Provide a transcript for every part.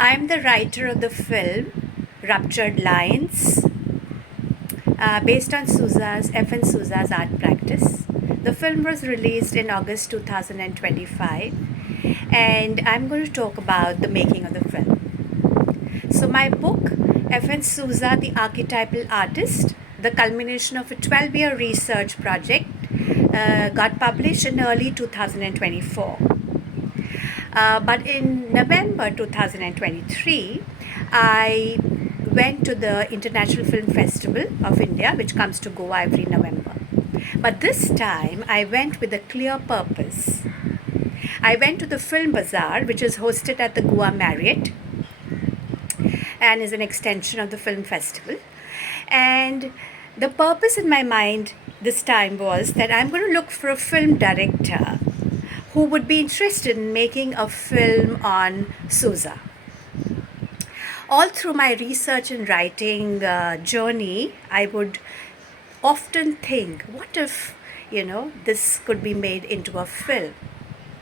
I'm the writer of the film Ruptured Lines, based on Souza's art practice. The film was released in August 2025, and I'm going to talk about the making of the film. So, my book, Souza, the Archetypal Artist, the culmination of a 12-year research project, got published in early 2024. But in November 2023, I went to the International Film Festival of India, which comes to Goa every November. But this time, I went with a clear purpose. I went to the Film Bazaar, which is hosted at the Goa Marriott and is an extension of the film festival. And the purpose in my mind this time was that I'm going to look for a film director who would be interested in making a film on Souza. All through my research and writing journey, I would often think, what if, this could be made into a film,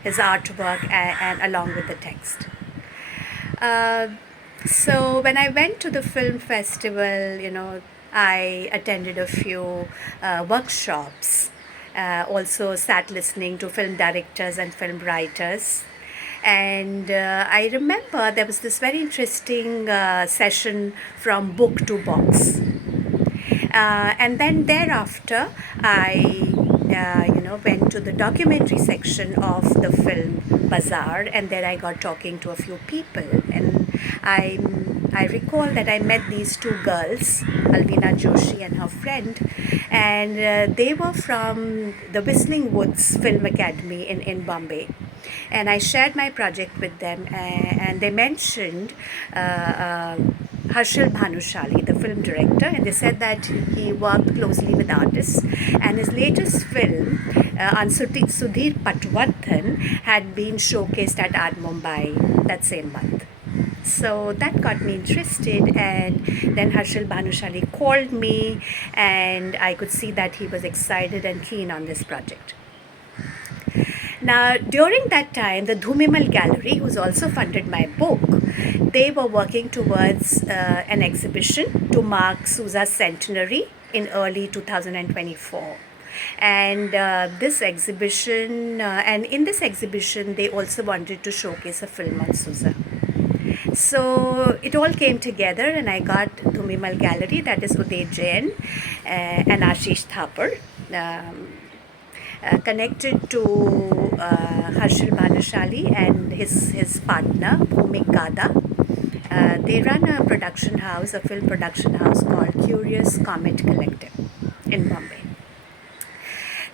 his artwork and along with the text. So when I went to the film festival, I attended a few workshops. Also sat listening to film directors and film writers. And I remember there was this very interesting session from Book to Box. And then thereafter, I went to the documentary section of the film Bazaar, and there I got talking to a few people. And I recall that I met these two girls, Alvina Joshi and her friend, and they were from the Whistling Woods Film Academy in Bombay. And I shared my project with them, and they mentioned Harshil Bhanushali, the film director, and they said that he worked closely with artists, and his latest film on Sudhir Patwardhan had been showcased at Art Mumbai that same month. So that got me interested, and then Harshil Bhanushali called me, and I could see that he was excited and keen on this project. Now, during that time, the Dhumimal Gallery, who's also funded my book, they were working towards an exhibition to mark Souza's centenary in early 2024. And this exhibition, and in this exhibition, they also wanted to showcase a film on Souza. So it all came together, and I got Dhumimal Gallery, that is Uday Jain and Ashish Thapar. Connected to Harshil Bhanushali and his partner, Bhumik Gada. They run a production house, a film production house called Curious Comet Collective in Bombay.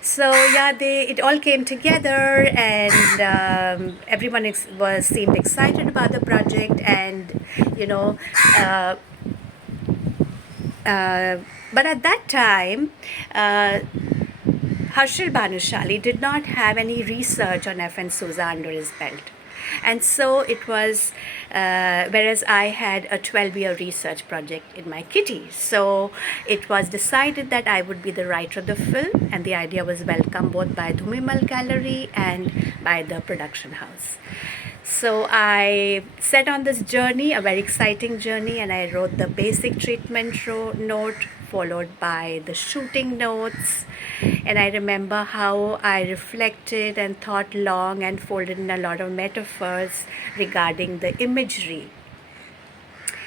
So yeah, it all came together, and everyone seemed excited about the project, and but at that time, Harshil Bhanushali did not have any research on F.N. Souza under his belt. And so it was, whereas I had a 12-year research project in my kitty. So it was decided that I would be the writer of the film, and the idea was welcomed both by Dhumimal Gallery and by the production house. So I set on this journey, a very exciting journey, and I wrote the basic treatment note, followed by the shooting notes. And I remember how I reflected and thought long and folded in a lot of metaphors regarding the imagery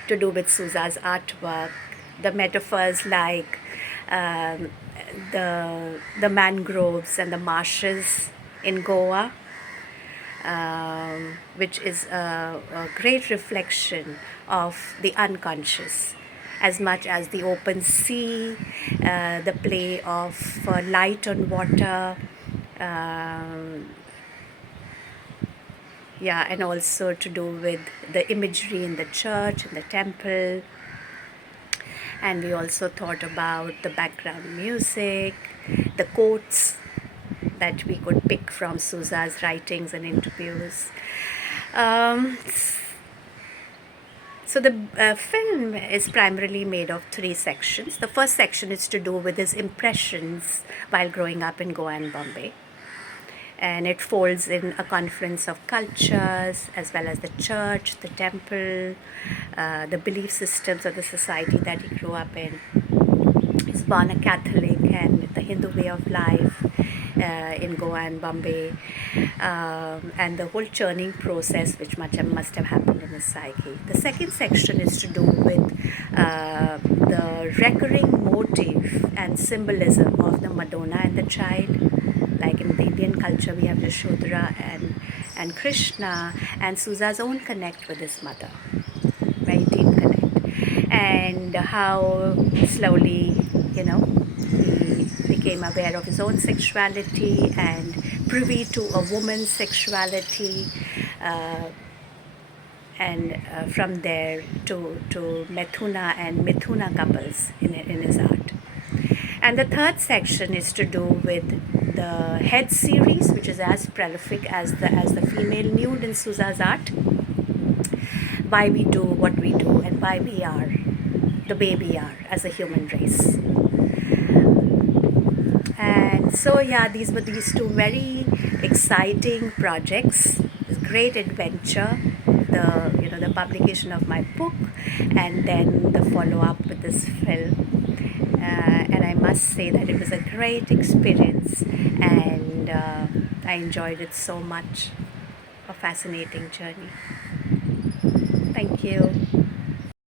to do with Souza's artwork. The metaphors like the mangroves and the marshes in Goa, which is a great reflection of the unconscious, as much as the open sea, the play of light on water, and also to do with the imagery in the church and the temple. And we also thought about the background music, the quotes that we could pick from Souza's writings and interviews. So the film is primarily made of 3 sections. The first section is to do with his impressions while growing up in Goa and Bombay. and it folds in a confluence of cultures as well as the church, the temple, the belief systems of the society that he grew up in. He's born a Catholic and the Hindu way of life in Goa and Bombay, and the whole churning process which must have happened in his psyche. The second section is to do with the recurring motif and symbolism of the Madonna and the child. Like in the Indian culture, we have the Shudra and Krishna, and Souza's own connect with his mother, very deep connect, and how slowly, he became aware of his own sexuality and privy to a woman's sexuality, and from there to Methuna and Mithuna couples in his art. And the third section is to do with the head series, which is as prolific as the female nude in Souza's art. Why we do what we do and why we are the way we are as a human race. And so yeah, these were these two very exciting projects, great adventure, the publication of my book and then the follow-up with this film, and I must say that it was a great experience, and I enjoyed it so much. A fascinating journey. Thank you.